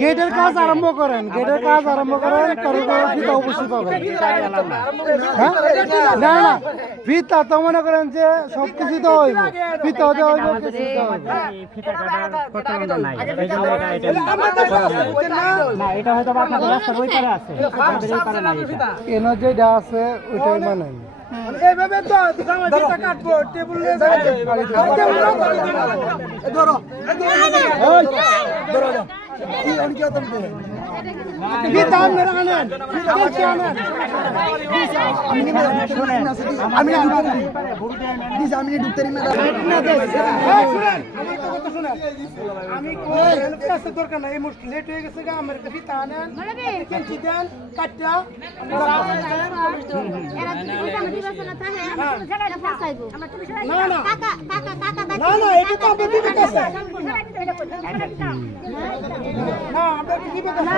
গেটের কাজ আরম্ভ করেন, গেটের কাজ আরম্ভ করেন, তারপর ফিতা অবশ্যই পাবেন। হ্যাঁ না না, ফিতা তো মনে করেন যে সবকিছু তো হইব, ফিতা হতে হইব, এটা হয়তো আপনাদের রাস্তার ওই পারে আছে, কেন যেটা আছে ওইটাই মানেন। এইভাবে তো ফিতা কাটবো টেবিল নিয়ে ধরো দরকার নাই, লেট হয়ে গেছে আমার ফিতা আনেন, কেঞ্চি দেন, কাটটা না না, এটা তো আপনার বিবেক আছে। না, আপনার বিবেক আছে।